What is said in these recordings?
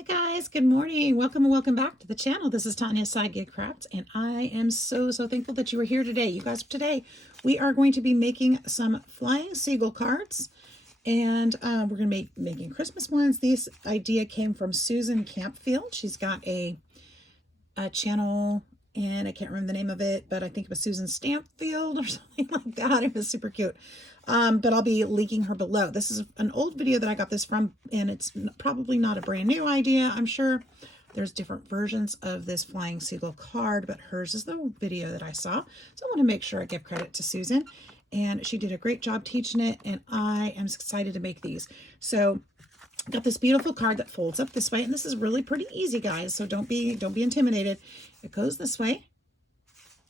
Hi guys, good morning. Welcome and welcome back to the channel. This is Tanya Sidegigcrafts, and I am so thankful that you are here today. You guys, today we are going to be making some flying seagull cards, and we're going to be making Christmas ones. This idea came from Susan Campfield. She's got a channel, and I can't remember the name of it, but I think it was Susan Stampfield or something like that. It was super cute. But I'll be linking her below. This is an old video that I got this from, and it's probably not a brand new idea. I'm sure there's different versions of this flying seagull card, but hers is the video that I saw. So I want to make sure I give credit to Susan, and she did a great job teaching it, and I am excited to make these. So I got this beautiful card that folds up this way, and this is really pretty easy, guys. So don't be intimidated. It goes this way,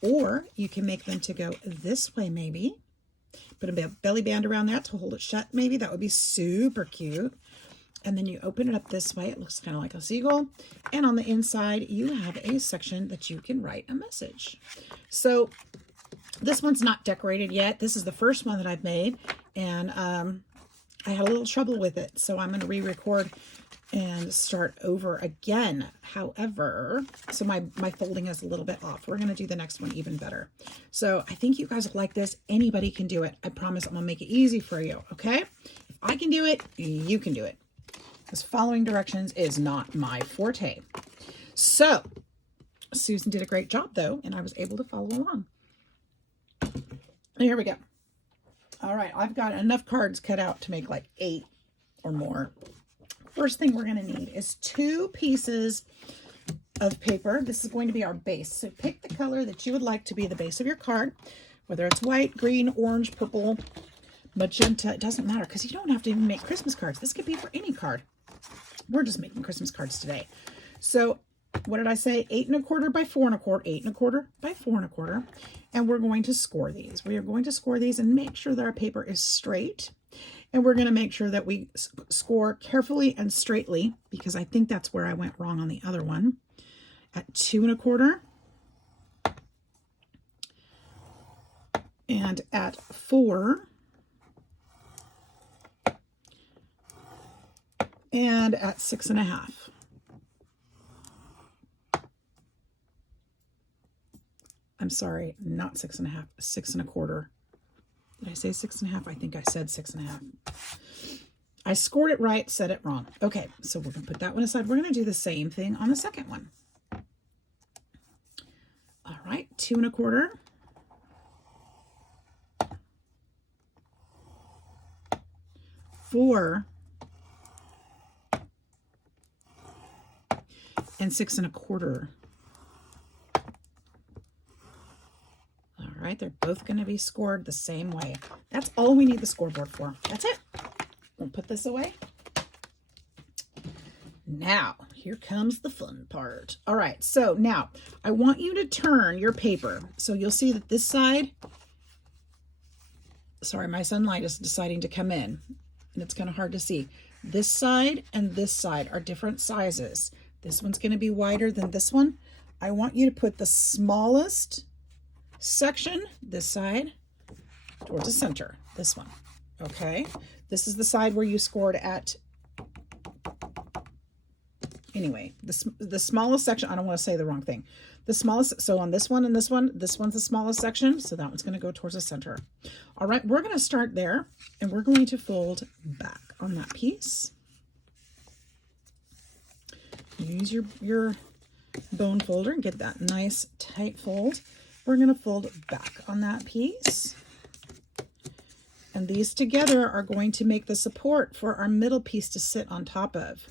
or you can make them to go this way maybe. Put a belly band around that to hold it shut maybe. That would be super cute. And then you open it up this way. It looks kind of like a seagull. And on the inside, you have a section that you can write a message. So this one's not decorated yet. This is the first one that I've made. And I had a little trouble with it. So I'm going to re-record and start over again. However, so my folding is a little bit off. We're going to do the next one even better. So I think you guys will like this. Anybody can do it. I promise I'm going to make it easy for you. Okay. If I can do it, you can do it. Because following directions is not my forte. So Susan did a great job though, and I was able to follow along. And here we go. All right. I've got enough cards cut out to make like 8 or more. First thing we're going to need is 2 pieces of paper. This is going to be our base. So pick the color that you would like to be the base of your card, whether it's white, green, orange, purple, magenta. It doesn't matter because you don't have to even make Christmas cards. This could be for any card. We're just making Christmas cards today. So what did I say? 8 1/4 by 4 1/4, 8 1/4 by 4 1/4. And we're going to score these. We are going to score these and make sure that our paper is straight. And we're going to make sure that we score carefully and straightly, because I think that's where I went wrong on the other one. At 2 1/4 and at 4 and at 6 1/2. I'm sorry, not 6 1/2, 6 1/4. Did I say 6 1/2? I think I said 6 1/2. I scored it right, said it wrong. Okay, so we're going to put that one aside. We're going to do the same thing on the second one. All right, 2 1/4. 4 and 6 1/4. All right, they're both going to be scored the same way. That's all we need the scoreboard for. That's it. We'll put this away. Now, here comes the fun part. All right, so now I want you to turn your paper. So you'll see that this side, sorry, my sunlight is deciding to come in, and it's kind of hard to see. This side and this side are different sizes. This one's going to be wider than this one. I want you to put the smallest section, this side, towards the center, this one. Okay, this is the side where you scored at, anyway, the smallest section. I don't want to say the wrong thing. The smallest, so on this one and this one's the smallest section, so that one's going to go towards the center. All right, we're going to start there, and we're going to fold back on that piece. Use your bone folder and get that nice tight fold. We're going to fold back on that piece. And these together are going to make the support for our middle piece to sit on top of.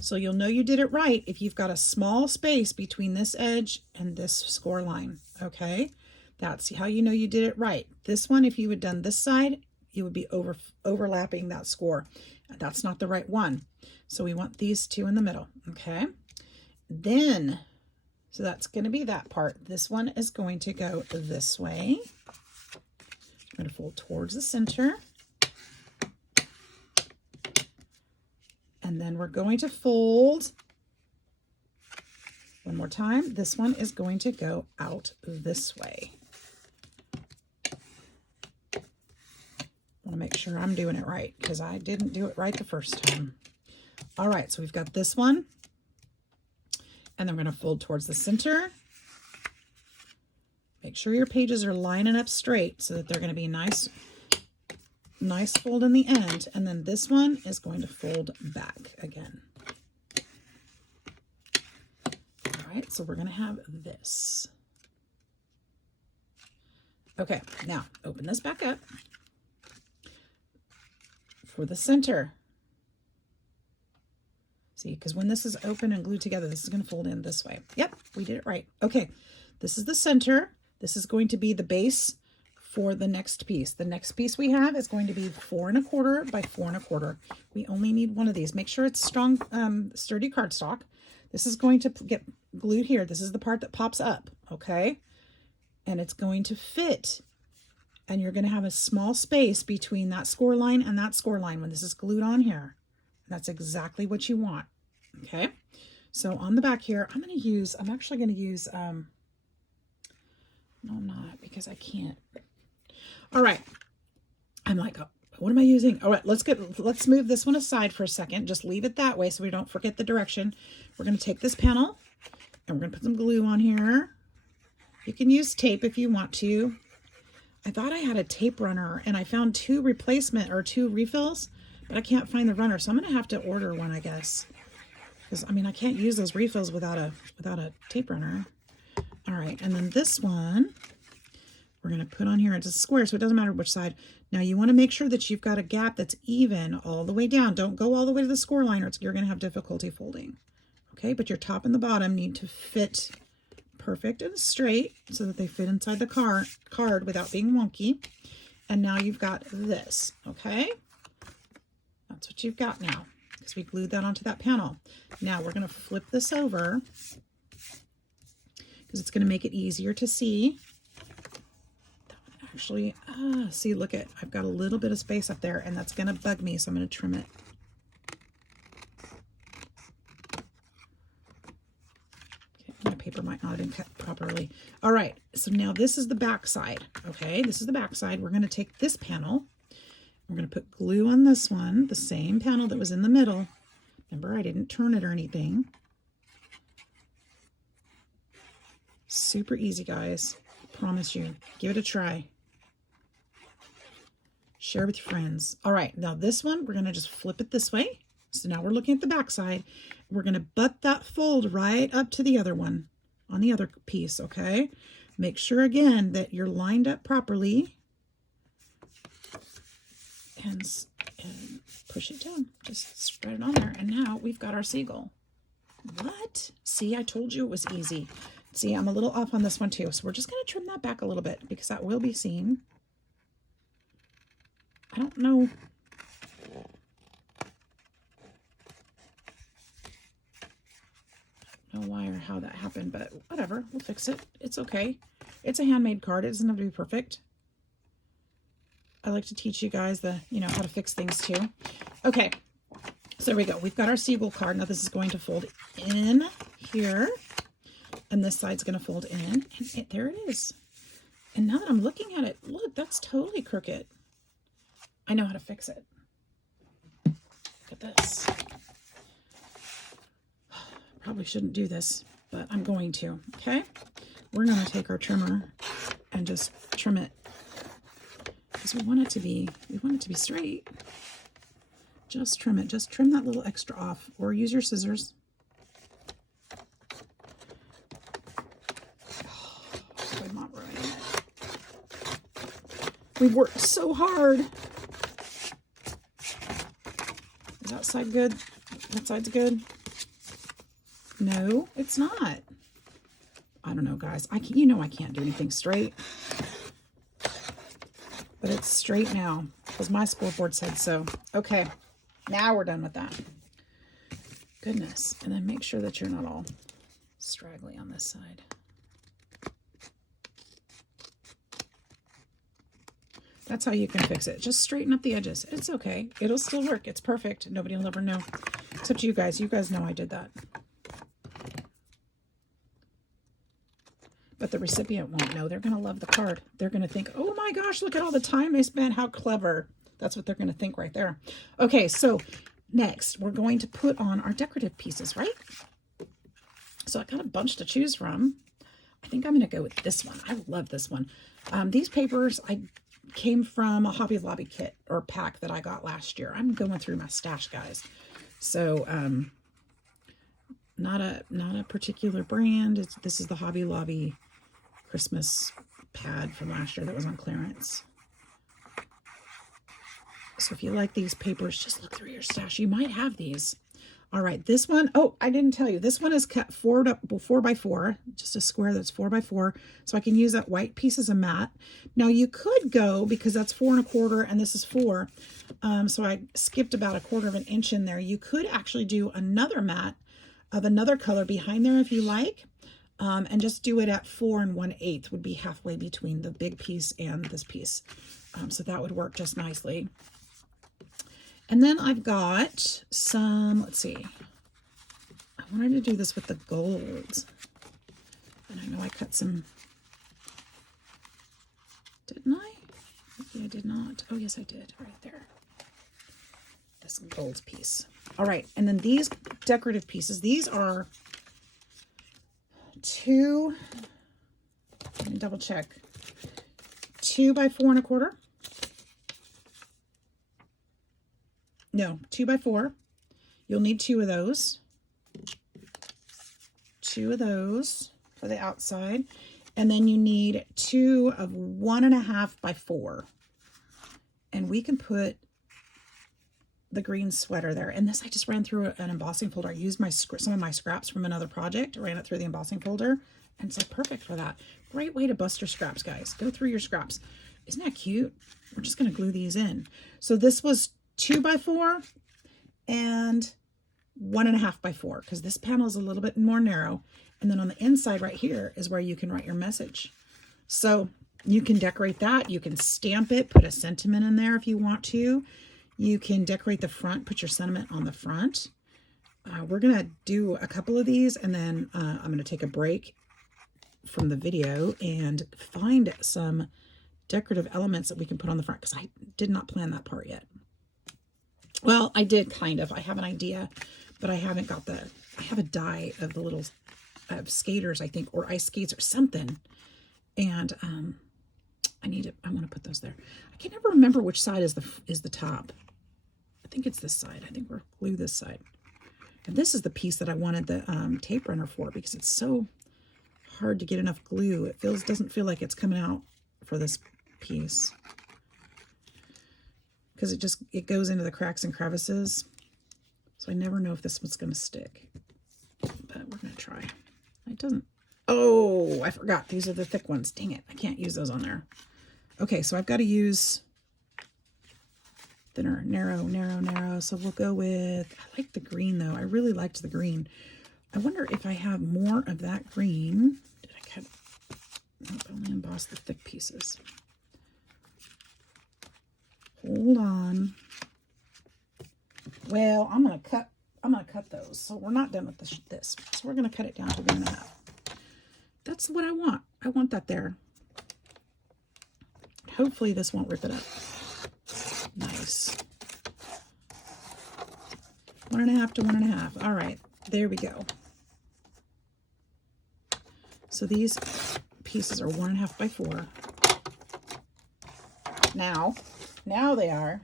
So you'll know you did it right if you've got a small space between this edge and this score line. Okay, that's how you know you did it right. This one, if you had done this side, you would be overlapping that score. That's not the right one. So we want these 2 in the middle. Okay, then, so that's going to be that part. This one is going to go this way. I'm going to fold towards the center. And then we're going to fold one more time. This one is going to go out this way. I want to make sure I'm doing it right because I didn't do it right the first time. All right, so we've got this one And then we're going to fold towards the center. Make sure your pages are lining up straight so that they're going to be nice fold in the end. And then this one is going to fold back again. All right, so we're going to have this. Okay, now open this back up for the center. See, because when this is open and glued together, this is going to fold in this way. Yep, we did it right. Okay, this is the center. This is going to be the base for the next piece. The next piece we have is going to be 4 1/4 by 4 1/4. We only need one of these. Make sure it's strong, sturdy cardstock. This is going to get glued here. This is the part that pops up, okay? And it's going to fit. And you're going to have a small space between that score line and that score line when this is glued on here. That's exactly what you want, okay? So on the back here, I'm actually going to use, no, I'm not, because I can't. All right. I'm like, oh, what am I using? All right, let's move this one aside for a second. Just leave it that way so we don't forget the direction. We're going to take this panel and we're going to put some glue on here. You can use tape if you want to. I thought I had a tape runner and I found 2 refills, but I can't find the runner. So I'm going to have to order one, I guess. Because, I mean, I can't use those refills without a tape runner. All right, and then this one, we're going to put on here. It's a square, so it doesn't matter which side. Now, you want to make sure that you've got a gap that's even all the way down. Don't go all the way to the score line or you're going to have difficulty folding. Okay, but your top and the bottom need to fit perfect and straight so that they fit inside the card without being wonky. And now you've got this, okay? That's what you've got now because we glued that onto that panel. Now we're going to flip this over because it's going to make it easier to see. Actually, see, look at, I've got a little bit of space up there and that's going to bug me, so I'm going to trim it. Okay, my paper might not have been cut properly. All right, so now this is the back side, okay? This is the back side. We're going to take this panel. We're going to put glue on this one, the same panel that was in the middle. Remember, I didn't turn it or anything. Super easy, guys. Promise you. Give it a try. Share with your friends. All right, now this one, we're going to just flip it this way. So now we're looking at the back side. We're going to butt that fold right up to the other one on the other piece, okay? Make sure, again, that you're lined up properly. And push it down. Just spread it on there. And now we've got our seagull. What? See, I told you it was easy. See, I'm a little off on this one too. So we're just going to trim that back a little bit because that will be seen. I don't know. I don't know why or how that happened, but whatever. We'll fix it. It's okay. It's a handmade card. It doesn't have to be perfect. I like to teach you guys how to fix things too. Okay. So there we go. We've got our seagull card. Now this is going to fold in here. And this side's going to fold in. And there it is. And now that I'm looking at it, look, that's totally crooked. I know how to fix it. Look at this. Probably shouldn't do this, but I'm going to, okay? We're going to take our trimmer and just trim it. Because we want it to be straight. Just trim it. Just trim that little extra off or use your scissors. I'm not ruining it. We've worked so hard. Is that side good? That side's good? No, it's not. I don't know, guys. I can't do anything straight. But it's straight now because my scoreboard said so. Okay, now we're done with that. Goodness. And then make sure that you're not all straggly on this side. That's how you can fix it. Just straighten up the edges. It's okay. It'll still work. It's perfect. Nobody will ever know. Except you guys. You guys know I did that. But the recipient won't know. They're going to love the card. They're going to think, oh my gosh, look at all the time I spent. How clever. That's what they're going to think right there. Okay, so next we're going to put on our decorative pieces, right? So I got a bunch to choose from. I think I'm going to go with this one. I love this one. These papers I came from a Hobby Lobby kit or pack that I got last year. I'm going through my stash, guys. So not a particular brand. This is the Hobby Lobby Christmas pad from last year that was on clearance. So if you like these papers, just look through your stash. You might have these. All right, this one, oh, I didn't tell you. This one is cut 4 by 4, just a square that's 4 by 4. So I can use that white piece as a mat. Now you could go, because that's 4 1/4 and this is 4. So I skipped about 1/4 of an inch in there. You could actually do another mat of another color behind there if you like. And just do it at 4 1/8 would be halfway between the big piece and this piece. So that would work just nicely. And then I've got some, let's see, I wanted to do this with the gold. And I know I cut some, didn't I? Maybe I did not. Oh, yes, I did, right there. This gold piece. All right, and then these decorative pieces, these are 2, let me double check, 2 by 4 1/4. No, 2 by 4. You'll need 2 of those. 2 of those for the outside. And then you need 2 of 1 1/2 by 4. And we can put the green sweater there. And this I just ran through an embossing folder. I used some of my scraps from another project, ran it through the embossing folder, and it's like perfect for that. Great way to bust your scraps, guys. Go through your scraps. Isn't that cute? We're just going to glue these in. So this was 2 by 4 and 1 1/2 by 4, because this panel is a little bit more narrow. And then on the inside right here is where you can write your message. So you can decorate that. You can stamp it, put a sentiment in there if you want to. You can decorate the front, put your sentiment on the front. We're going to do a couple of these, and then I'm going to take a break from the video and find some decorative elements that we can put on the front, because I did not plan that part yet. Well, I did kind of. I have an idea, but I haven't got I have a die of the little skaters, I think, or ice skates or something. And I want to put those there. I can never remember which side is the top. I think it's this side. I think we're glue this side. And this is the piece that I wanted the tape runner for, because it's so hard to get enough glue. It doesn't feel like it's coming out for this piece, because it goes into the cracks and crevices. So I never know if this one's going to stick, but we're going to try. It doesn't. Oh, I forgot. These are the thick ones. Dang it. I can't use those on there. Okay, so I've got to use thinner, narrow, narrow, narrow. So we'll go with, I like the green though. I really liked the green. I wonder if I have more of that green. Did I cut? Nope, I only embossed the thick pieces. Hold on. Well, I'm gonna cut those. So we're not done with this. So we're gonna cut it down to 1 1/2. That's what I want. I want that there. Hopefully this won't rip it up. Nice. 1 1/2 to 1 1/2. All right, there we go. So these pieces are 1 1/2 by 4. Now they are.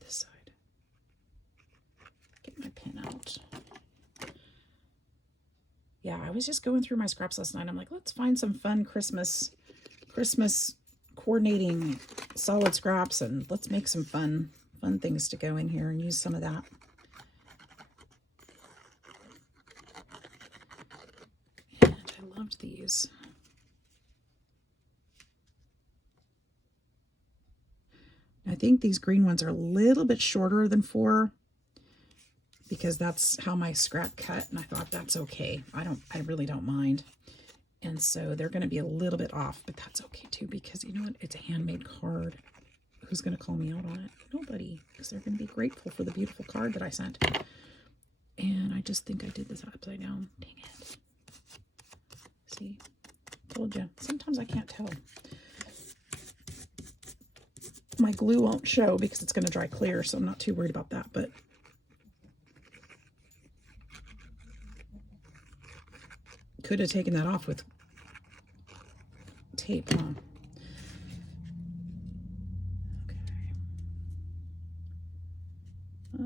This side. Get my pen out. Yeah, I was just going through my scraps last night. I'm like, let's find some fun Christmas coordinating solid scraps, and let's make some fun things to go in here and use some of that. And I loved these. I think these green ones are a little bit shorter than 4, because that's how my scrap cut, and I thought that's okay. I really don't mind. And so they're going to be a little bit off, but that's okay too, because you know what? It's a handmade card. Who's going to call me out on it? Nobody, because they're going to be grateful for the beautiful card that I sent. And I just think I did this upside down. Dang it. See? Told you. Sometimes I can't tell. my glue won't show because it's going to dry clear, so I'm not too worried about that, but could have taken that off with tape, huh? Okay.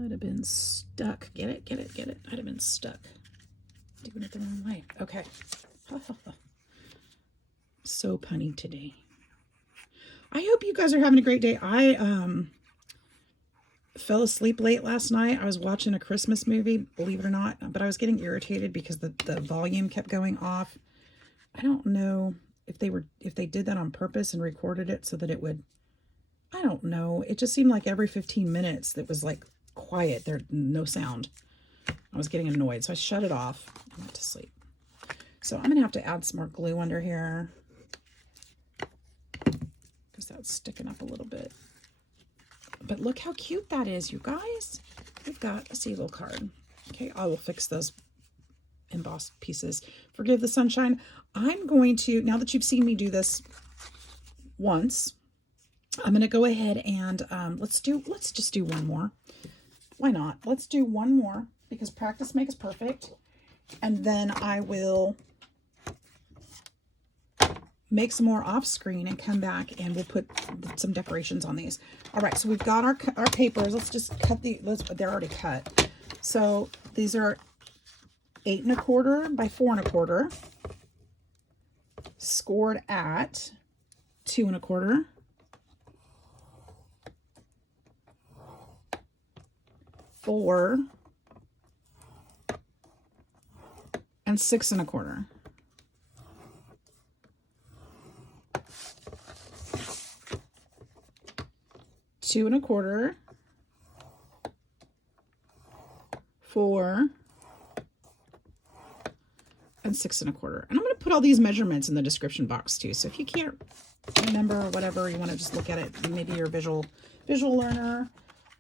I'd have been stuck. Get it, get it, get it. I'd have been stuck doing it the wrong way. Okay. So punny today. I hope you guys are having a great day. I fell asleep late last night. I was watching a Christmas movie, believe it or not, but I was getting irritated because the volume kept going off. I don't know if they did that on purpose and recorded it so that it would, I don't know. It just seemed like every 15 minutes it was like quiet. There, no sound. I was getting annoyed, so I shut it off and went to sleep. So I'm gonna have to add some more glue under here because that's sticking up a little bit. But look how cute that is, you guys. We've got a seagull card. Okay, I will fix those embossed pieces. Forgive the sunshine. I'm going to, now that you've seen me do this once, I'm going to go ahead and let's just do one more. Why not? Let's do one more because practice makes perfect. And then I will make some more off screen and come back and we'll put some decorations on these. All right, so we've got our papers. Let's just cut they're already cut. So these are 8 1/4 by 4 1/4, scored at 2 1/4, 4 and 6 1/4. Two 1/4, 4 and 6 1/4. And I'm going to put all these measurements in the description box too. So if you can't remember or whatever, you want to just look at it. Maybe you're a visual learner,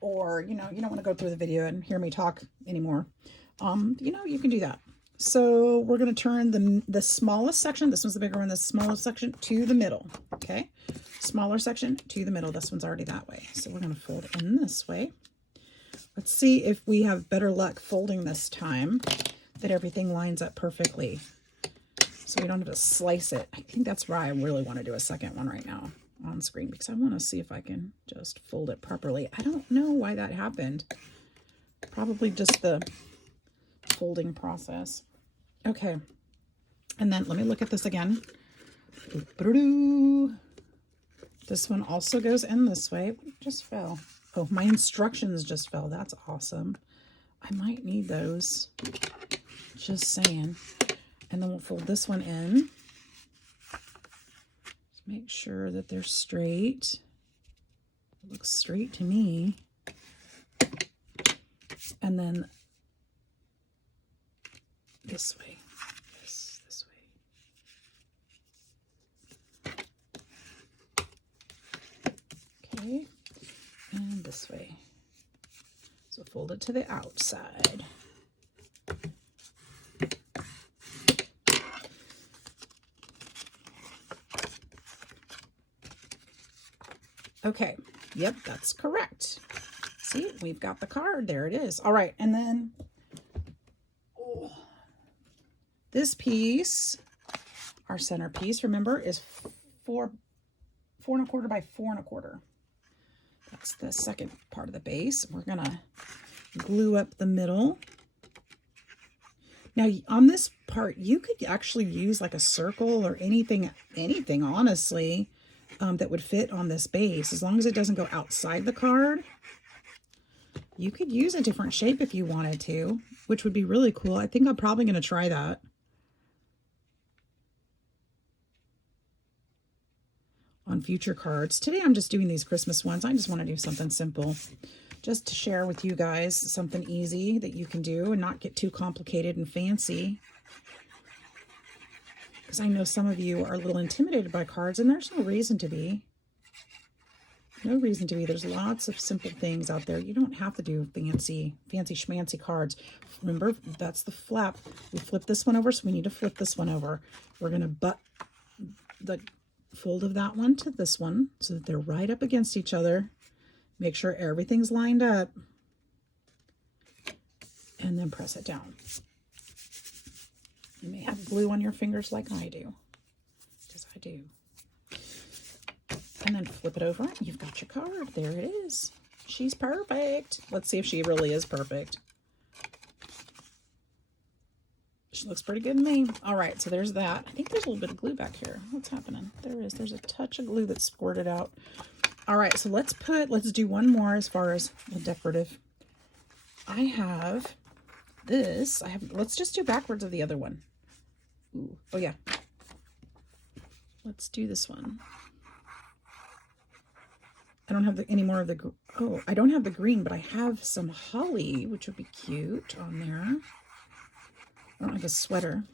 or you don't want to go through the video and hear me talk anymore. You can do that. So we're going to turn the smallest section. This one's the bigger one. The smallest section to the middle. Okay. Smaller section to the middle. This one's already that way. So we're going to fold in this way. Let's see if we have better luck folding this time, that everything lines up perfectly so we don't have to slice it. I think that's why I really want to do a second one right now on screen, because I want to see if I can just fold it properly. I don't know why that happened. Probably just the folding process. Okay. And then let me look at this again. This one also goes in this way. It just fell. Oh, my instructions just fell. That's awesome. I might need those. Just saying. And then we'll fold this one in. Just make sure that they're straight. It looks straight to me. And then this way. Yes, this way. Okay. And this way. So fold it to the outside. Okay. Yep, that's correct. See, we've got the card. There it is. All right. And then this piece, our centerpiece, remember, is 4 1/4 by 4 1/4. That's the second part of the base. We're going to glue up the middle. Now, on this part, you could actually use like a circle or anything, honestly, that would fit on this base. As long as it doesn't go outside the card, you could use a different shape if you wanted to, which would be really cool. I think I'm probably going to try that. On future cards. Today I'm just doing these Christmas ones. I just want to do something simple just to share with you guys, something easy that you can do and not get too complicated and fancy, because I know some of you are a little intimidated by cards, and there's no reason to be. There's lots of simple things out there. You don't have to do fancy schmancy cards. Remember, that's the flap. We flip this one over, so we need to flip this one over. We're going to butt the fold of that one to this one so that they're right up against each other. Make sure everything's lined up. And then press it down. You may have glue on your fingers like I do, because I do. And then flip it over. You've got your card. There it is. She's perfect. Let's see if she really is perfect. She looks pretty good to me. All right, so there's that. I think there's a little bit of glue back here. What's happening? There is. There's a touch of glue that's squirted out. All right, so let's do one more as far as the decorative. I have this. Let's just do backwards of the other one. Ooh, oh yeah. Let's do this one. I don't have any more of the, oh, I don't have the green, but I have some holly, which would be cute on there. I don't have a sweater.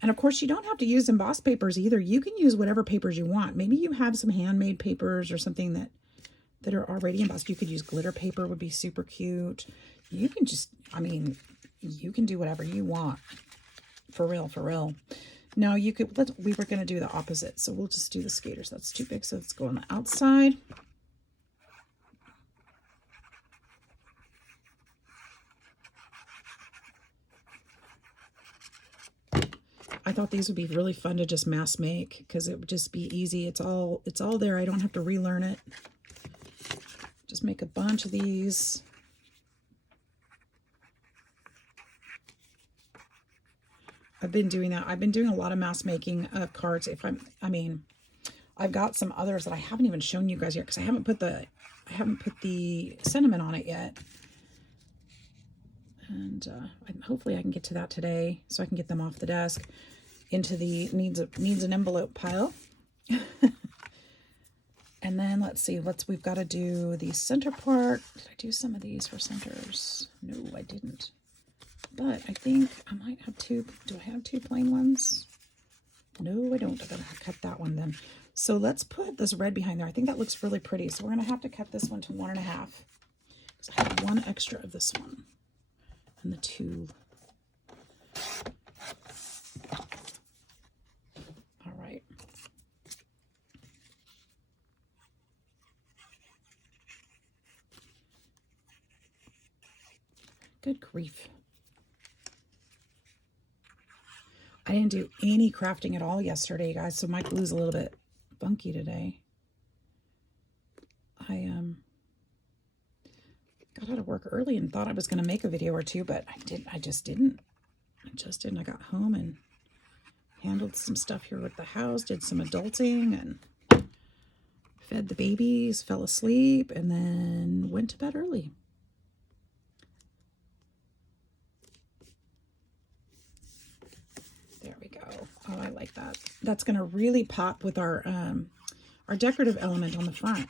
And of course, you don't have to use embossed papers either. You can use whatever papers you want. Maybe you have some handmade papers or something that are already embossed. You could use glitter paper, would be super cute. You can just, I mean, you can do whatever you want. For real, for real. Now you could, we were going to do the opposite. So we'll just do the skaters. That's too big. So let's go on the outside. I thought these would be really fun to just mass make because it would just be easy. It's all there. I don't have to relearn it. Just make a bunch of these. I've been doing that. I've been doing a lot of mass making of cards. I've got some others that I haven't even shown you guys yet because I haven't put the sentiment on it yet. And hopefully I can get to that today so I can get them off the desk into the needs an envelope pile. And then let's see, we've got to do the center part. Did I do some of these for centers? No, I didn't. But I think I might have two. Do I have two plain ones? No, I don't. I gotta cut that one then. So let's put this red behind there. I think that looks really pretty. So we're gonna have to cut this one to 1.5 because I have one extra of this one and the two. All right. Good grief. I didn't do any crafting at all yesterday, guys, so my glue's a little bit funky today. I got out of work early and thought I was going to make a video or two, but I just didn't. I got home and handled some stuff here with the house, did some adulting, and fed the babies, fell asleep, and then went to bed early. There we go. Oh, I like that. That's going to really pop with our decorative element on the front.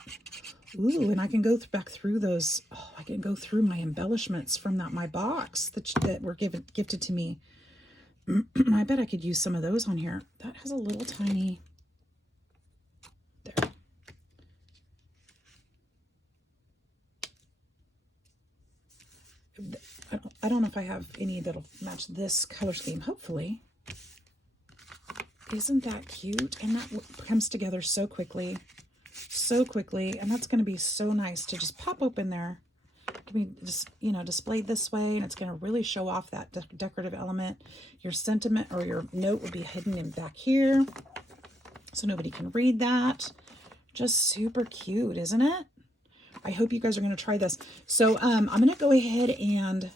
Ooh, and I can go back through those. Oh, I can go through my embellishments from my box that were gifted to me. I bet I could use some of those on here. That has a little tiny. There. I don't know if I have any that'll match this color scheme. Hopefully. Isn't that cute? And that comes together so quickly. So quickly. And that's going to be so nice to just pop open there. It can be just, displayed this way. And it's going to really show off that decorative element. Your sentiment or your note will be hidden in back here. So nobody can read that. Just super cute, isn't it? I hope you guys are going to try this. So I'm going to go ahead and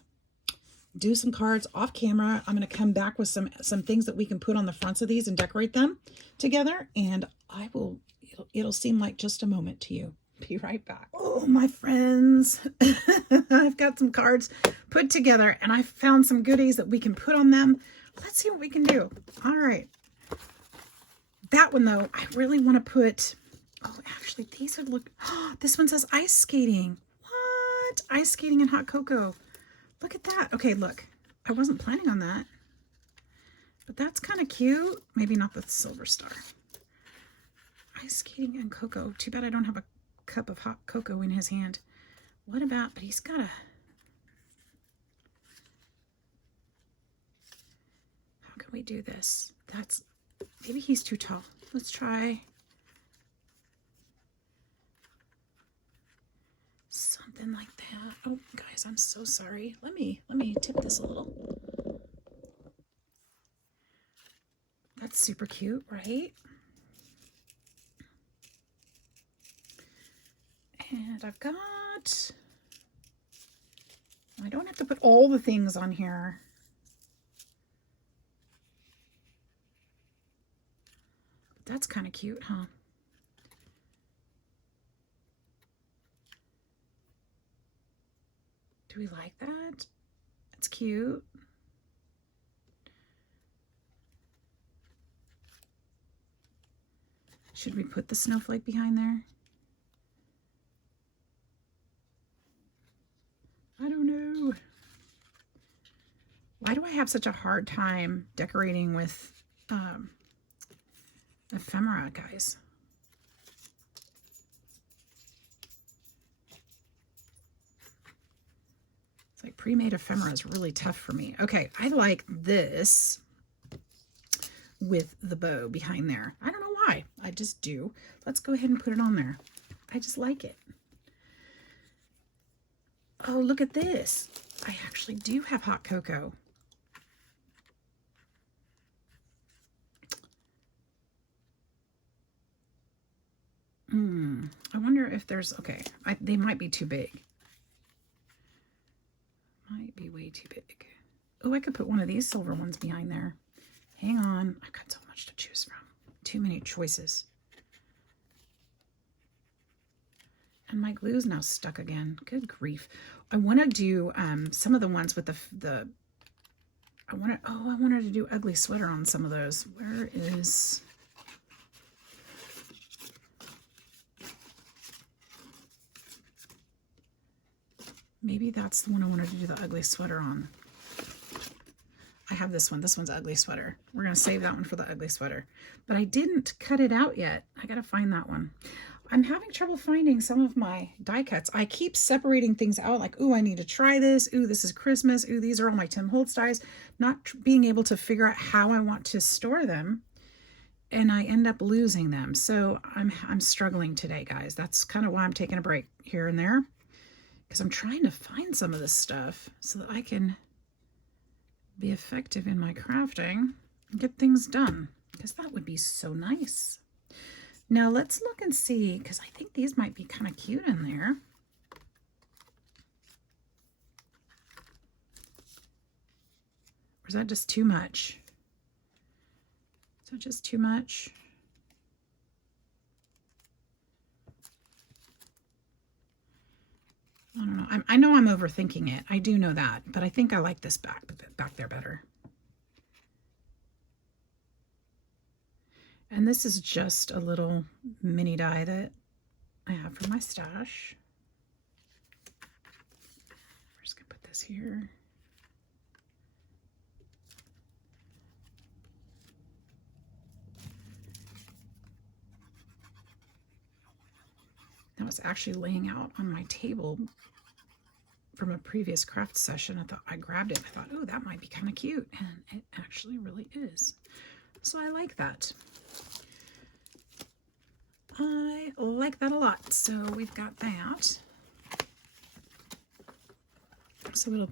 do some cards off camera. I'm going to come back with some things that we can put on the fronts of these and decorate them together. And it'll seem like just a moment to you. Be right back. Oh, my friends, I've got some cards put together and I found some goodies that we can put on them. Let's see what we can do. All right. That one though, I really want to put, oh, actually these would look, oh, this one says ice skating. What? Ice skating and hot cocoa. Look at that. Okay, look, I wasn't planning on that, but that's kind of cute. Maybe not the silver star. Ice skating and cocoa. Too bad I don't have a cup of hot cocoa in his hand. What about, but he's got a, how can we do this? Maybe he's too tall. Let's try something like that. Oh, guys, I'm so sorry. Let me tip this a little. That's super cute, right? And I've got, I don't have to put all the things on here. But that's kind of cute, huh? Do we like that? It's cute. Should we put the snowflake behind there? I don't know. Why do I have such a hard time decorating with ephemera, guys? It's like pre-made ephemera is really tough for me. Okay, I like this with the bow behind there. I don't know why. I just do. Let's go ahead and put it on there. I just like it. Oh, look at this. I actually do have hot cocoa. I wonder if there's, okay, they might be too big. Might be way too big. Oh, I could put one of these silver ones behind there. Hang on. I've got so much to choose from. Too many choices. And my glue's now stuck again. Good grief. I want to do some of the ones with I wanted to do ugly sweater on some of those. Where is... Maybe that's the one I wanted to do the ugly sweater on. I have this one. This one's ugly sweater. We're going to save that one for the ugly sweater. But I didn't cut it out yet. I got to find that one. I'm having trouble finding some of my die cuts. I keep separating things out like, ooh, I need to try this. Ooh, this is Christmas. Ooh, these are all my Tim Holtz dies. Not being able to figure out how I want to store them. And I end up losing them. So I'm struggling today, guys. That's kind of why I'm taking a break here and there. Because I'm trying to find some of this stuff so that I can be effective in my crafting and get things done. Because that would be so nice. Now let's look and see, because I think these might be kind of cute in there. Or is that just too much? Is that just too much? I don't know. I know I'm overthinking it. I do know that, but I think I like this back there better. And this is just a little mini die that I have for my stash. I'm just gonna put this here. That was actually laying out on my table from a previous craft session. I thought I grabbed it. I thought, oh, that might be kind of cute. And it actually really is. So I like that. I like that a lot. So we've got that. So it'll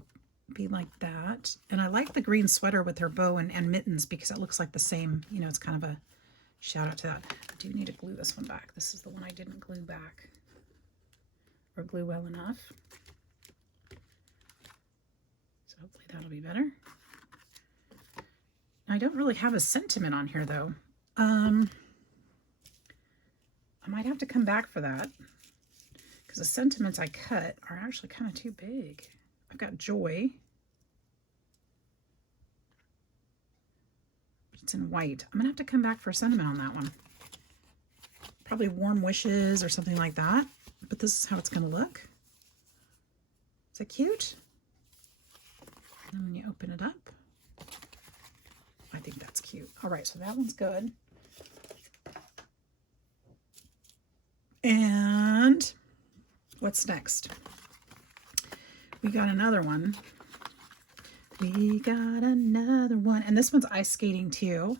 be like that. And I like the green sweater with her bow and mittens because it looks like the same, you know, it's kind of a shout out to that. I do need to glue this one back. This is the one I didn't glue back or glue well enough. So hopefully that'll be better. I don't really have a sentiment on here though. I might have to come back for that because the sentiments I cut are actually kind of too big. I've got joy. It's in white. I'm gonna have to come back for a sentiment on that one. Probably warm wishes or something like that. But this is how it's gonna look. Is it cute? And when you open it up, I think that's cute. All right, so that one's good. And what's next? We got another one. We got another one. And this one's ice skating too.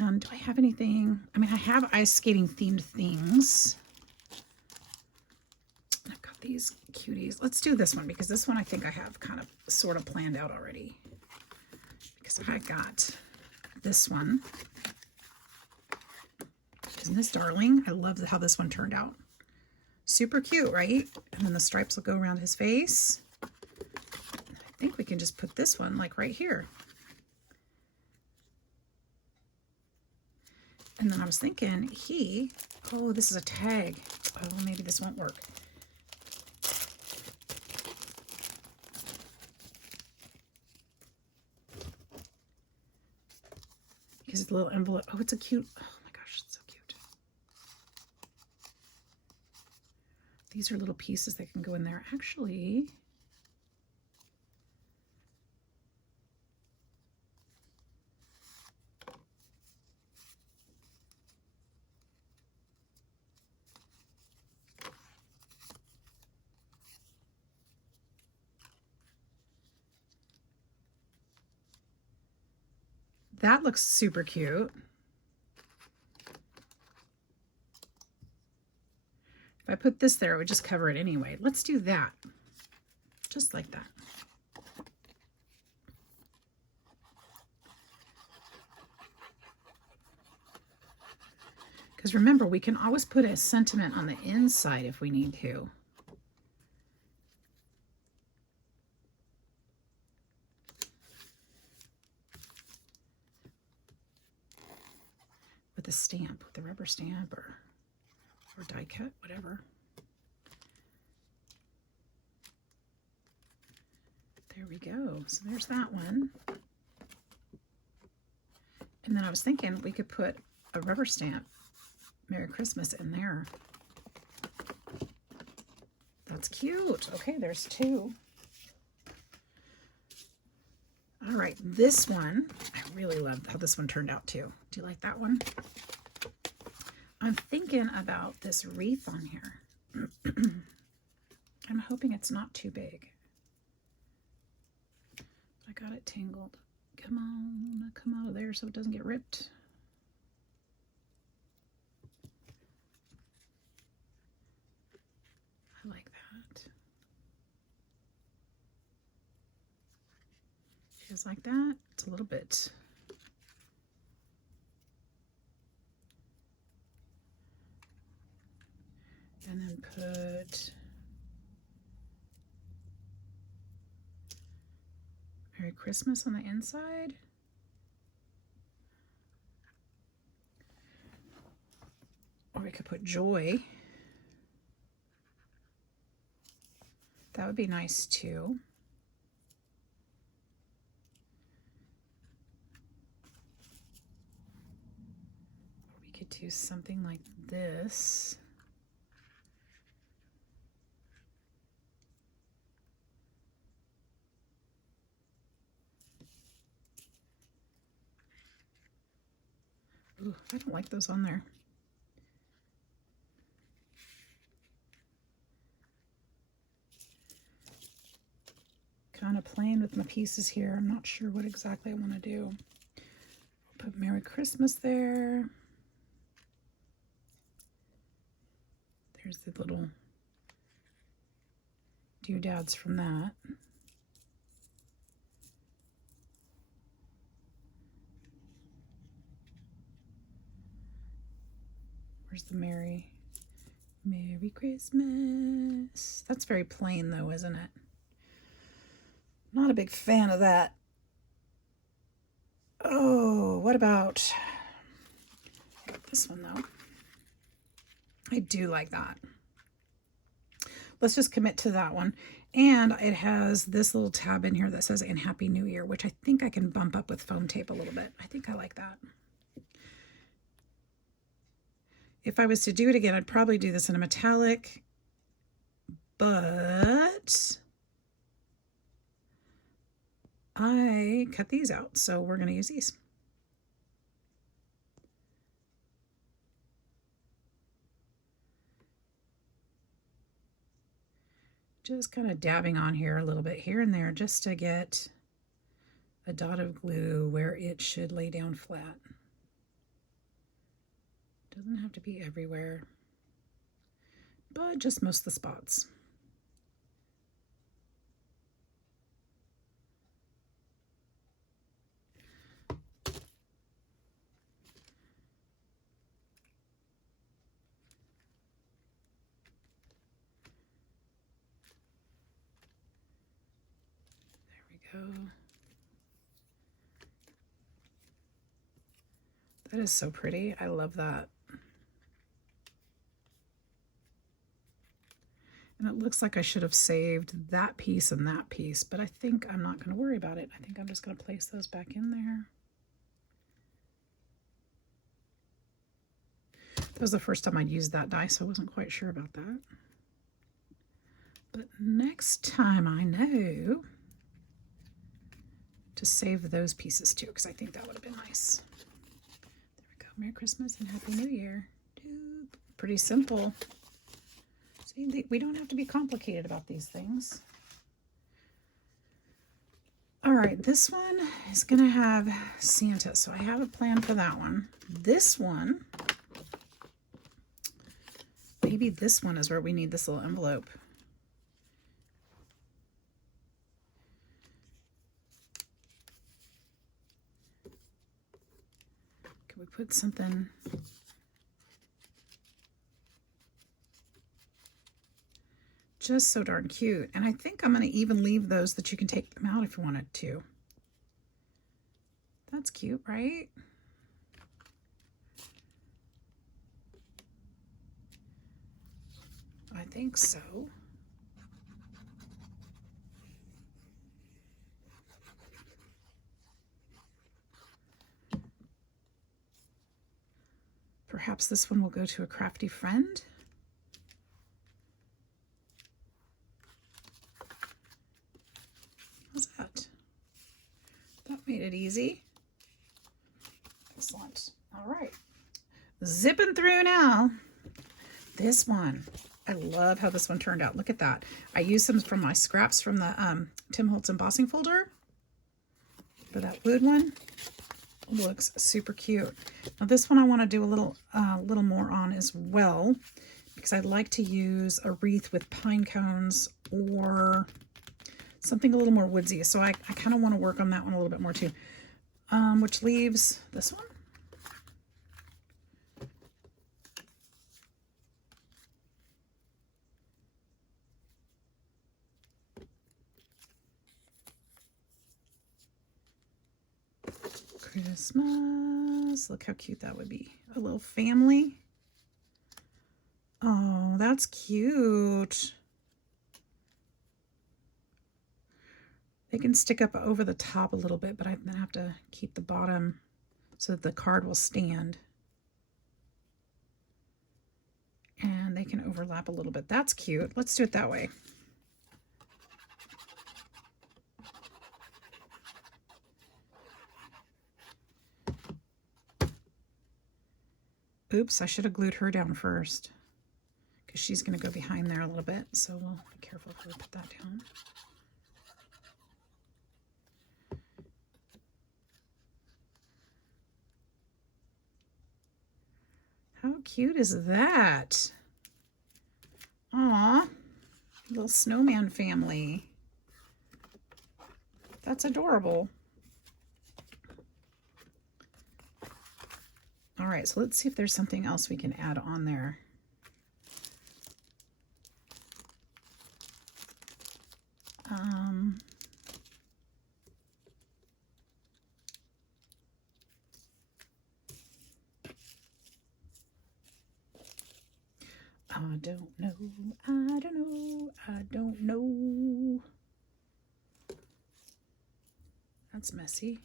And do I have anything? I mean, I have ice skating themed things. I've got these cuties. Let's do this one because this one I think I have kind of sort of planned out already. Because I got this one. Isn't this darling? I love how this one turned out. Super cute, right? And then the stripes will go around his face. I think we can just put this one like right here. And then I was thinking oh, this is a tag. Oh, maybe this won't work. Because it's a little envelope. Oh, it's a cute, oh my gosh, it's so cute. These are little pieces that can go in there. Actually, that looks super cute. If I put this there, it would just cover it anyway. Let's do that. Just like that. Because remember, we can always put a sentiment on the inside if we need to. With a stamp, with a rubber stamp or die cut, whatever. There we go. So there's that one. And then I was thinking we could put a rubber stamp, Merry Christmas, in there. That's cute. Okay, there's two. All right, this one, I really love how this one turned out too. Do you like that one? I'm thinking about this wreath on here. I'm hoping it's not too big. I got it tangled. Come on, come out of there so it doesn't get ripped. I like that. Just like that. It's a little bit. And then put Merry Christmas on the inside. Or we could put joy. That would be nice too. Or we could do something like this. Ooh, I don't like those on there. Kind of playing with my pieces here. I'm not sure what exactly I want to do. I'll put Merry Christmas there. There's the little doodads from that. Where's the Merry Christmas? That's very plain though, isn't it? Not a big fan of that. Oh, what about this one though? I do like that. Let's just commit to that one. And it has this little tab in here that says "And Happy New Year," which I think I can bump up with foam tape a little bit. I think I like that. If I was to do it again, I'd probably do this in a metallic, but I cut these out, so we're going to use these. Just kind of dabbing on here a little bit here and there just to get a dot of glue where it should lay down flat. Doesn't have to be everywhere, but just most of the spots. There we go. That is so pretty. I love that. And it looks like I should have saved that piece and that piece, but I think I'm not going to worry about it. I think I'm just going to place those back in there. That was the first time I'd used that die, so I wasn't quite sure about that. But next time I know to save those pieces too, because I think that would have been nice. There we go. Merry Christmas and Happy New Year. Pretty simple. See, we don't have to be complicated about these things. All right, this one is going to have Santa, so I have a plan for that one. This one, maybe this one is where we need this little envelope. Can we put something... just so darn cute. And I think I'm going to even leave those that you can take them out if you wanted to. That's cute, right? I think so. Perhaps this one will go to a crafty friend. That made it easy. Excellent. All right. Zipping through now. This one. I love how this one turned out. Look at that. I used some from my scraps from the Tim Holtz embossing folder for that wood one. It looks super cute. Now this one I want to do a little more on as well, because I'd like to use a wreath with pine cones or something a little more woodsy. So I kind of want to work on that one a little bit more too. Which leaves this one. Christmas. Look how cute that would be. A little family. Oh, that's cute. They can stick up over the top a little bit, but I'm going to have to keep the bottom so that the card will stand. And they can overlap a little bit. That's cute. Let's do it that way. Oops, I should have glued her down first, because she's going to go behind there a little bit. So we'll be careful if we put that down. How cute is that? Aw, little snowman family. That's adorable. All right, so let's see if there's something else we can add on there. I don't know, I don't know, I don't know. That's messy.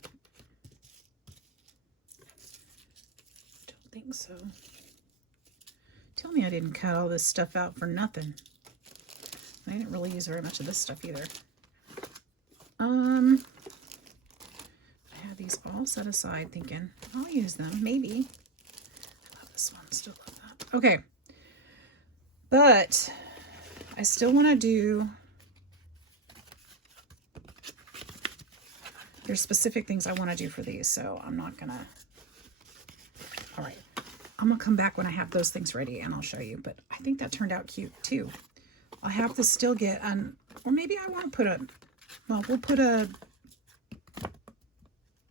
Don't think so. Tell me I didn't cut all this stuff out for nothing. I didn't really use very much of this stuff either. I had these all set aside thinking I'll use them, maybe. I love this one, still love that. Okay. But I still want to do, there's specific things I want to do for these, so I'm not gonna, all right. I'm gonna come back when I have those things ready and I'll show you, but I think that turned out cute too. I'll have to still get or maybe I want to put we'll put a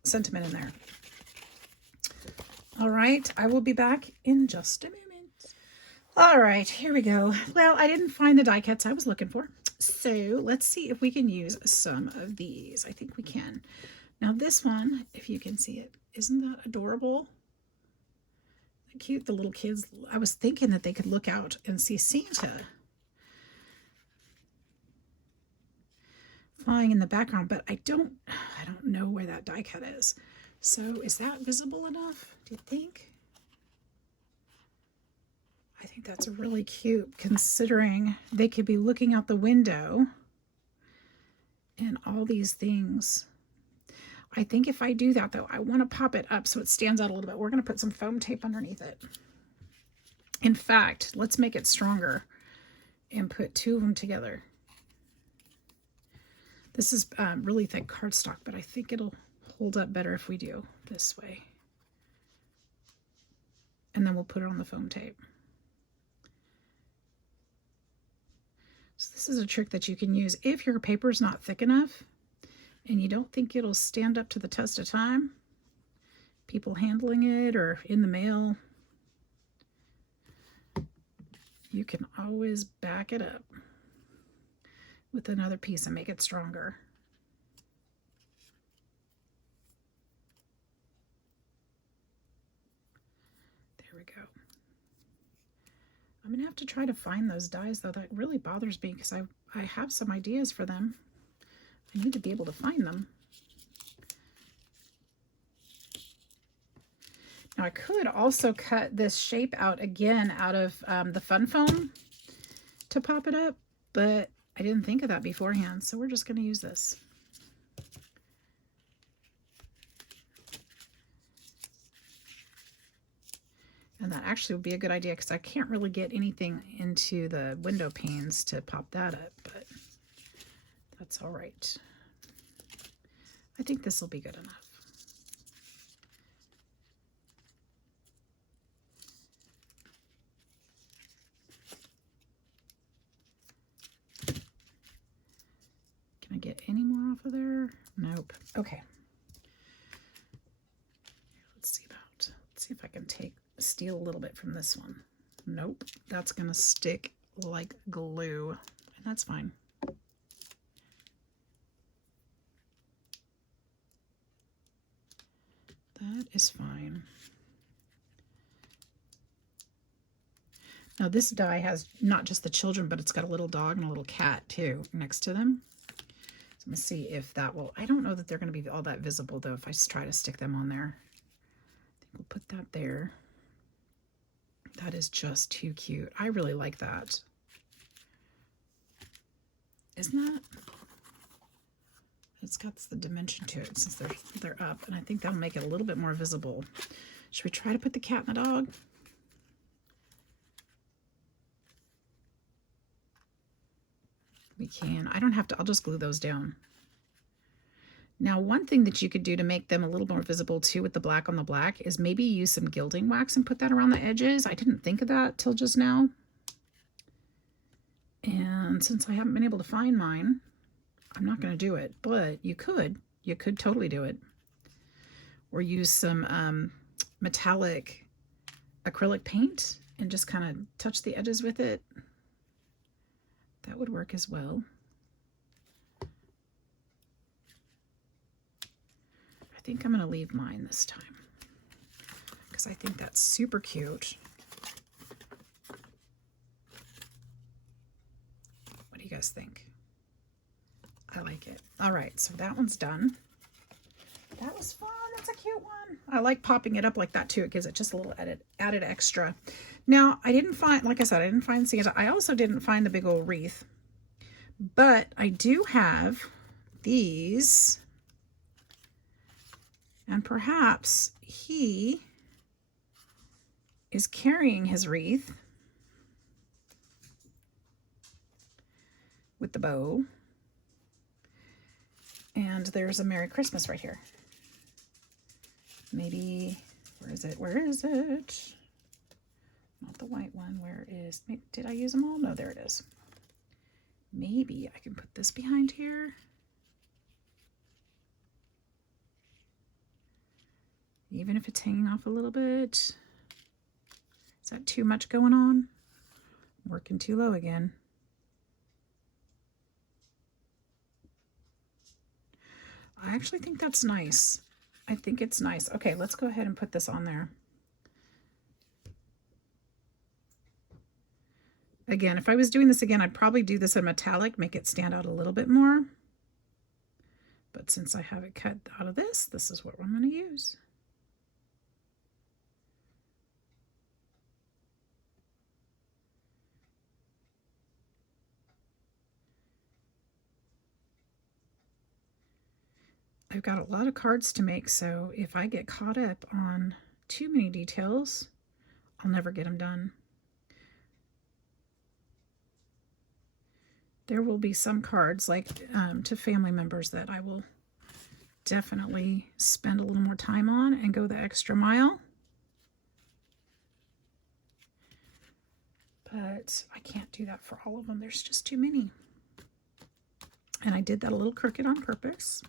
sentiment in there. All right, I will be back in just a moment. All right, here we go. Well, I didn't find the die cuts I was looking for, so let's see if we can use some of these. I think we can. Now this one, if you can see it, isn't that adorable? Cute, the little kids. I was thinking that they could look out and see Santa flying in the background, but I don't know where that die cut is. So is that visible enough, do you think? I think that's really cute, considering they could be looking out the window and all these things. I think if I do that, though, I want to pop it up so it stands out a little bit. We're going to put some foam tape underneath it. In fact, let's make it stronger and put two of them together. This is really thick cardstock, but I think it'll hold up better if we do this way. And then we'll put it on the foam tape. So this is a trick that you can use if your paper's not thick enough and you don't think it'll stand up to the test of time, people handling it or in the mail. You can always back it up with another piece and make it stronger. There we go. I'm going to have to try to find those dies, though. That really bothers me because I have some ideas for them. I need to be able to find them. Now I could also cut this shape out again out of the fun foam to pop it up, but I didn't think of that beforehand, so we're just going to use this. And that actually would be a good idea because I can't really get anything into the window panes to pop that up, but that's all right. I think this will be good enough. Can I get any more off of there? Nope. Okay. Let's see if I can steal a little bit from this one. Nope. That's gonna stick like glue, and that's fine. That is fine. Now this die has not just the children, but it's got a little dog and a little cat too next to them. So I'm gonna see if that will, I don't know that they're gonna be all that visible though if I try to stick them on there. I think we'll put that there. That is just too cute. I really like that. Isn't that? It's got the dimension to it since they're up, and I think that'll make it a little bit more visible. Should we try to put the cat and the dog? We can. I don't have to, I'll just glue those down. Now, one thing that you could do to make them a little more visible too with the black on the black is maybe use some gilding wax and put that around the edges. I didn't think of that till just now. And since I haven't been able to find mine, I'm not going to do it, but you could totally do it. Or use some metallic acrylic paint and just kind of touch the edges with it. That would work as well. I think I'm going to leave mine this time because I think that's super cute. What do you guys think? I like it. All right, so that one's done. That was fun. That's a cute one. I like popping it up like that too. It gives it just a little added extra. Now, I didn't find, like I said, I didn't find Santa. I also didn't find the big old wreath, but I do have these, and perhaps he is carrying his wreath with the bow. And there's a Merry Christmas right here. Maybe, where is it? Where is it? white one. Where is, did I use them all? No, there it is. Maybe I can put this behind here. Even if it's hanging off a little bit. Is that too much going on? Working too low again. I actually think that's nice. I think it's nice. Okay, let's go ahead and put this on there. Again, if I was doing this again, I'd probably do this in metallic, make it stand out a little bit more. But since I have it cut out of this, this is what I'm going to use. I've got a lot of cards to make, so if I get caught up on too many details, I'll never get them done. There will be some cards, like to family members, that I will definitely spend a little more time on and go the extra mile. But I can't do that for all of them. There's just too many. And I did that a little crooked on purpose.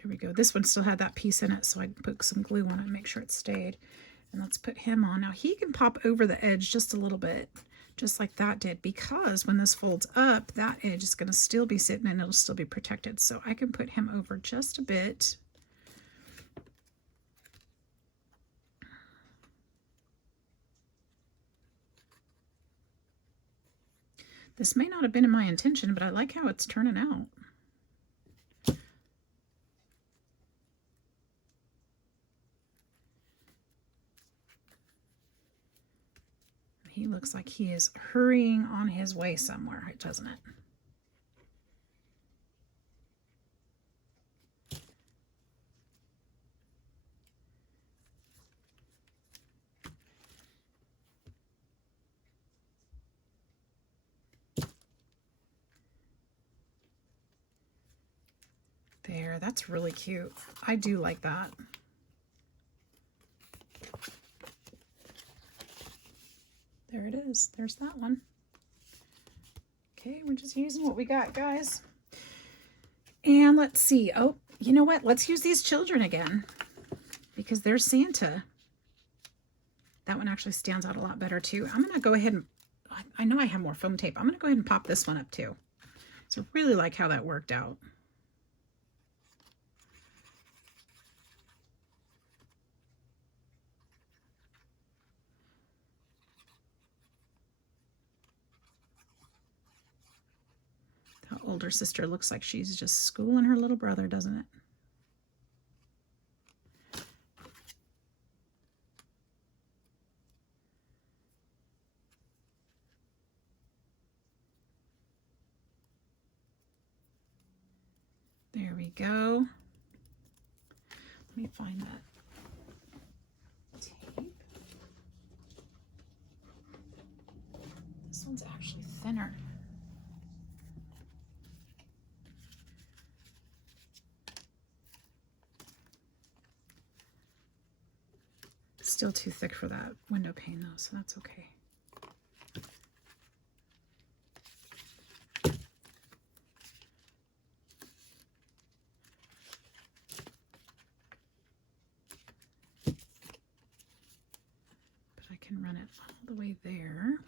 There we go. This one still had that piece in it, so I put some glue on it and make sure it stayed. And let's put him on. Now he can pop over the edge just a little bit, just like that did, because when this folds up, that edge is going to still be sitting and it'll still be protected. So I can put him over just a bit. This may not have been in my intention, but I like how it's turning out. He looks like he is hurrying on his way somewhere, doesn't it? There, that's really cute. I do like that. There it is. There's that one. Okay, we're just using what we got, guys. And let's see. Oh, you know what? Let's use these children again, because there's Santa. That one actually stands out a lot better too. I'm going to go ahead and, I know I have more foam tape. I'm going to go ahead and pop this one up too. So really like how that worked out. The older sister looks like she's just schooling her little brother, doesn't it? There we go. Let me find that tape. This one's actually thinner. Still too thick for that window pane though, so that's okay. But I can run it all the way there.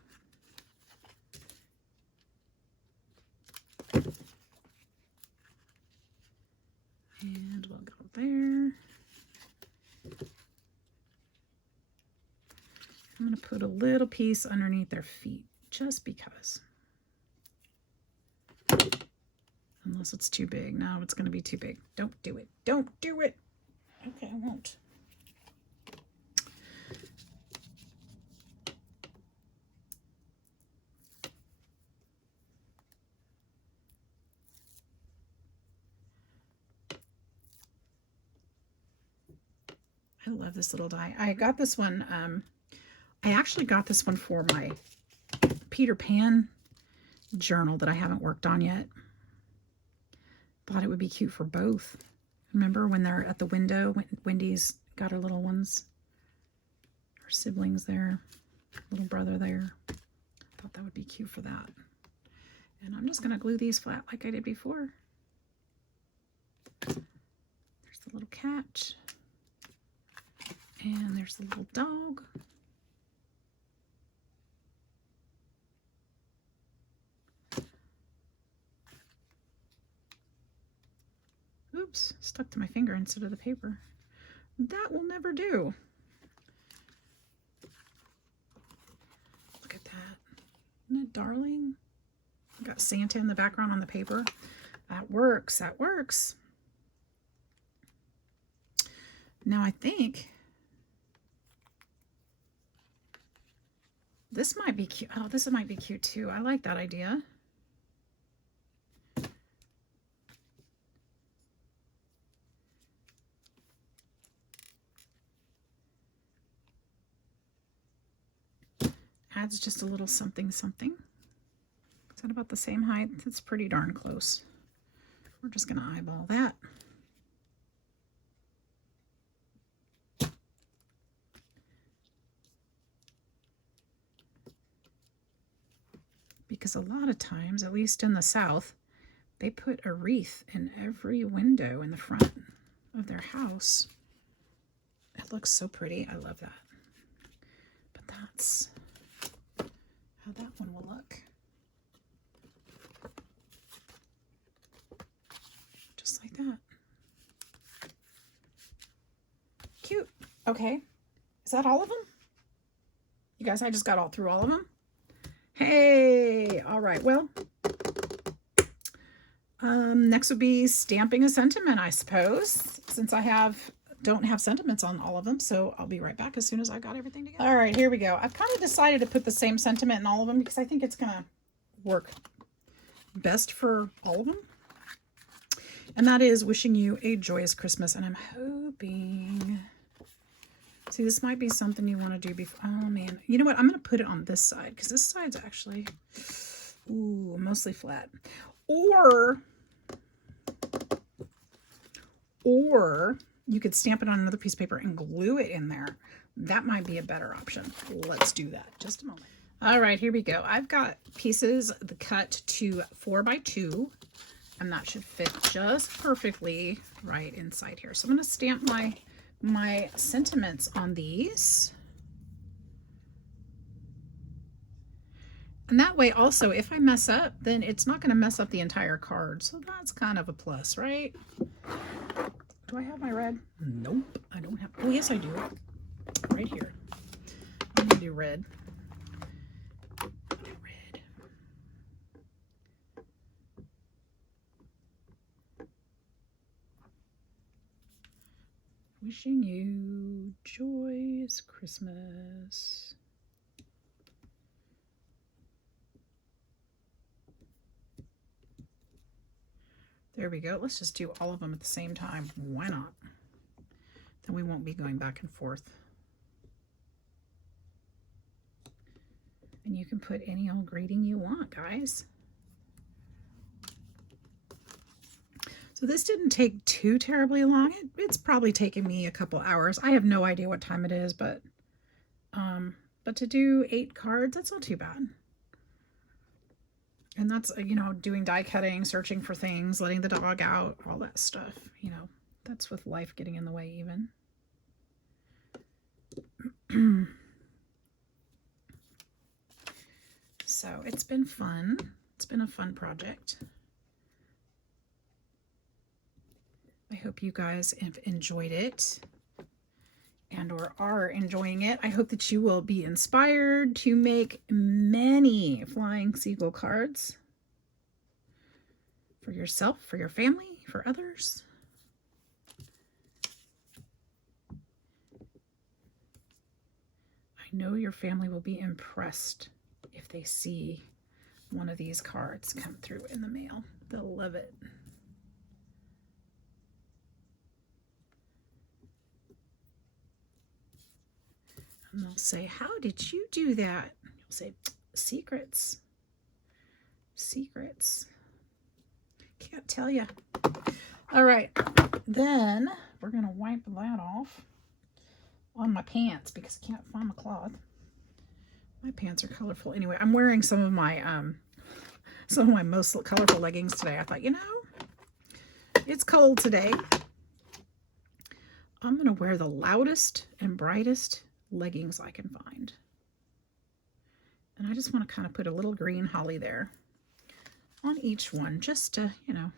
And we'll go there. I'm going to put a little piece underneath their feet, just because. Unless it's too big. No, it's going to be too big. Don't do it. Don't do it. Okay, I won't. I love this little die. I got this one, I actually got this one for my Peter Pan journal that I haven't worked on yet. Thought it would be cute for both. Remember when they're at the window, when Wendy's got her little ones, her siblings there, little brother there. Thought that would be cute for that. And I'm just going to glue these flat like I did before. There's the little cat. And there's the little dog. Oops, stuck to my finger instead of the paper. That will never do. Look at that. Isn't it darling? Got Santa in the background on the paper. That works. That works. Now I think this might be cute. Oh, this might be cute too. I like that idea. Adds just a little something something. Is that about the same height? That's pretty darn close. We're just going to eyeball that. Because a lot of times, at least in the South, they put a wreath in every window in the front of their house. It looks so pretty. I love that. But that's how that one will look. Just like that. Cute. Okay. Is that all of them? You guys, I just got all through all of them. Hey, all right. Well, next would be stamping a sentiment, I suppose, since I don't have sentiments on all of them. So I'll be right back as soon as I got everything together. All right, here we go. I've kind of decided to put the same sentiment in all of them because I think it's going to work best for all of them. And that is wishing you a joyous Christmas. And I'm hoping, see, this might be something you want to do before. Oh man, you know what? I'm going to put it on this side because this side's actually, ooh, mostly flat. Or you could stamp it on another piece of paper and glue it in there. That might be a better option. Let's do that. Just a moment. All right, here we go. I've got pieces cut to 4 by 2. And that should fit just perfectly right inside here. So I'm going to stamp my sentiments on these. And that way also, if I mess up, then it's not going to mess up the entire card. So that's kind of a plus, right? Do I have my red? Nope, I don't have. Oh, yes, I do. Right here. I'm going to do red. Wishing you joyous Christmas. There we go. Let's just do all of them at the same time. Why not? Then we won't be going back and forth. And you can put any old greeting you want, guys. So this didn't take too terribly long. It's probably taken me a couple hours. I have no idea what time it is, but to do 8 cards, that's not too bad. And that's, you know, doing die cutting, searching for things, letting the dog out, all that stuff, you know, that's with life getting in the way even. So it's been fun. It's been a fun project. I hope you guys have enjoyed it and or are enjoying it. I hope that you will be inspired to make many flying seagull cards for yourself, for your family, for others. I know your family will be impressed if they see one of these cards come through in the mail. They'll love it. And they'll say, how did you do that? You'll say, secrets. secrets. Can't tell you. All right, then we're going to wipe that off on my pants because I can't find my cloth. My pants are colorful. Anyway, I'm wearing some of my most colorful leggings today. I thought, you know, it's cold today. I'm going to wear the loudest and brightest leggings I can find. And I just want to kind of put a little green holly there on each one just to, you know,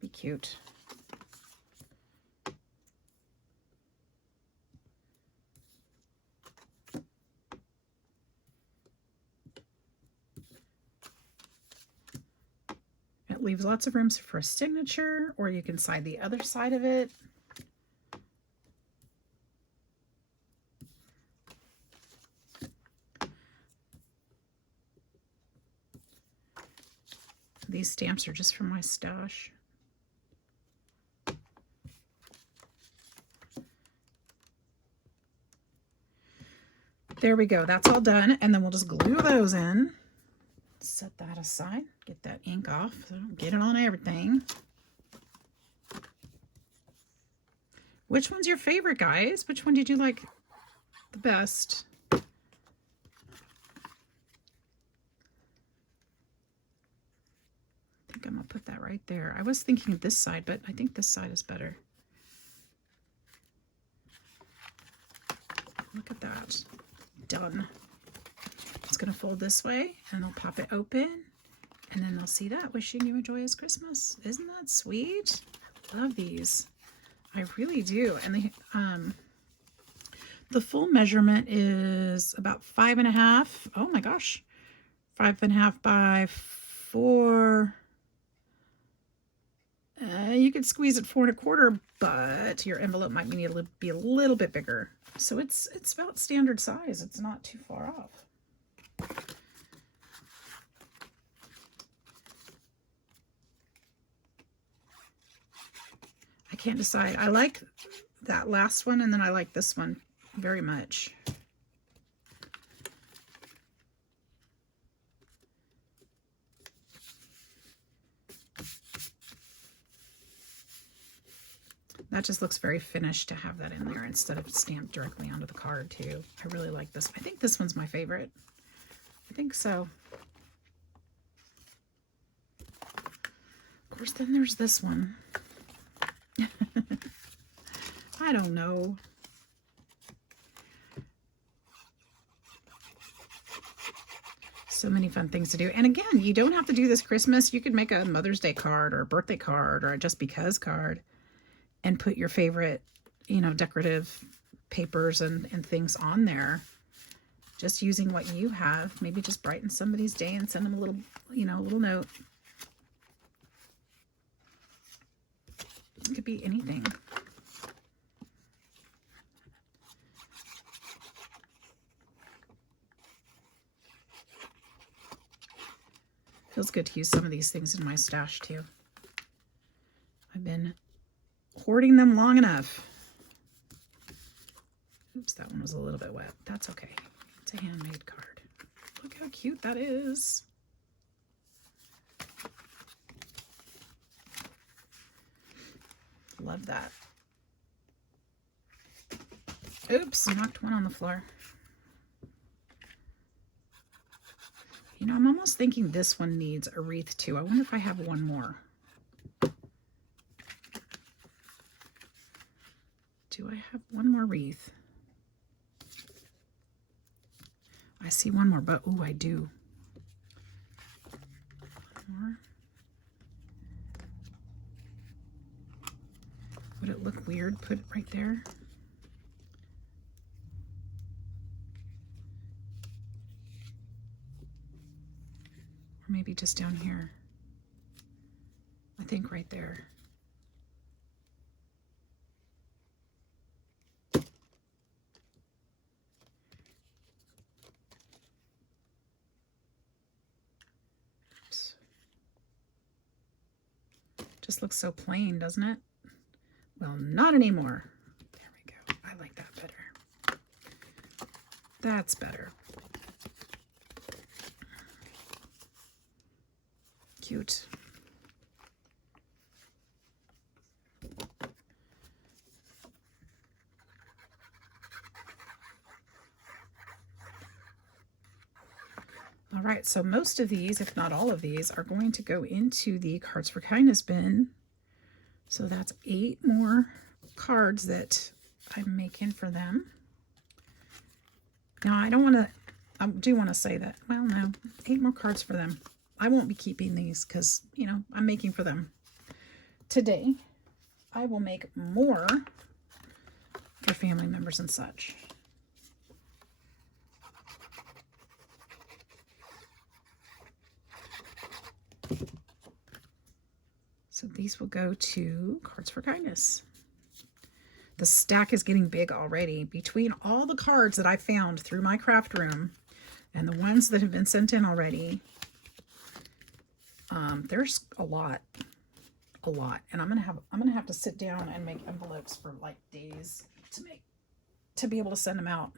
be cute. It leaves lots of room for a signature, or you can side the other side of it. These stamps are just from my stash. There we go. That's all done. And then we'll just glue those in. Set that aside. Get that ink off so I don't get it on everything. Which one's your favorite, guys? Which one did you like the best? I think I'm going to put that right there. I was thinking of this side, but I think this side is better. Look at that. Done. It's going to fold this way, and I'll pop it open, and then they'll see that. Wishing you a joyous Christmas. Isn't that sweet? I love these. I really do. And the full measurement is about 5.5. Oh my gosh. 5.5 by 4. You could squeeze it 4.25, but your envelope might need to be a little bit bigger. So it's about standard size. It's not too far off. I can't decide. I like that last one, and then I like this one very much. That just looks very finished to have that in there instead of stamped directly onto the card too. I really like this. I think this one's my favorite. I think so. Of course, then there's this one. I don't know. So many fun things to do. And again, you don't have to do this Christmas. You could make a Mother's Day card or a birthday card or a just because card and put your favorite, you know, decorative papers and things on there. Just using what you have. Maybe just brighten somebody's day and send them a little, you know, a little note. It could be anything. Feels good to use some of these things in my stash too. I've been hoarding them long enough. Oops, that one was a little bit wet. That's okay. It's a handmade card. Look how cute that is. Love that. Oops, knocked one on the floor. You know, I'm almost thinking this one needs a wreath too. I wonder if I have one more. Do I have one more wreath? I see one more, but oh, I do. One more. Would it look weird? Put it right there. Or maybe just down here. I think right there. Oops. Just looks so plain, doesn't it? Well, not anymore. There we go. I like that better. That's better. Cute. All right, so most of these, if not all of these, are going to go into the Cards for Kindness bin. So that's 8 more cards that I'm making for them. Now, I do want to say that, well, no, 8 more cards for them. I won't be keeping these because, you know, I'm making for them. Today, I will make more for family members and such. So these will go to Cards for Kindness. The stack is getting big already. Between all the cards that I found through my craft room and the ones that have been sent in already, there's a lot. And I'm gonna have to sit down and make envelopes for like days to be able to send them out.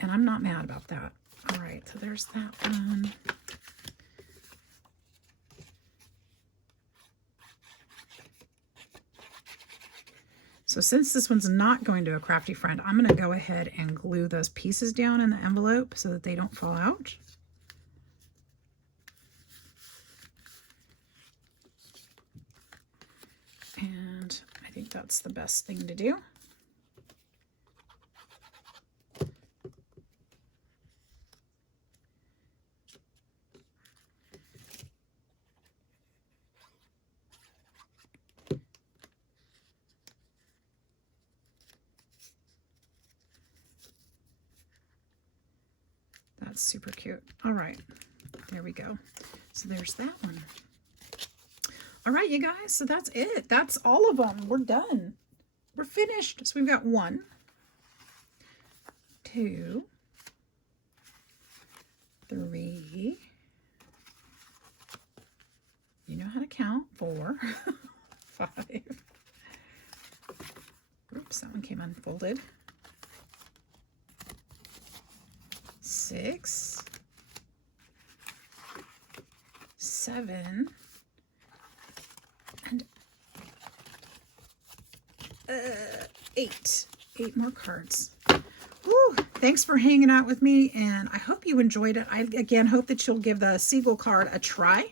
And I'm not mad about that. All right, so there's that one. So since this one's not going to a crafty friend, I'm going to go ahead and glue those pieces down in the envelope so that they don't fall out. And I think that's the best thing to do. That's super cute. All right, there we go. So there's that one. All right, you guys, so that's it. That's all of them. We're done. We're finished. So we've got 1, 2, 3. You know how to count. 4, 5. Oops, that one came unfolded. 6, 7, and 8. 8 more cards. Woo! Thanks for hanging out with me, and I hope you enjoyed it. I, again, hope that you'll give the Seagull card a try,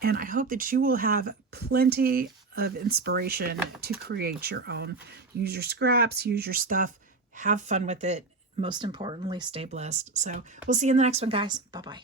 and I hope that you will have plenty of inspiration to create your own. Use your scraps, use your stuff, have fun with it. Most importantly, stay blessed. So we'll see you in the next one, guys. Bye-bye.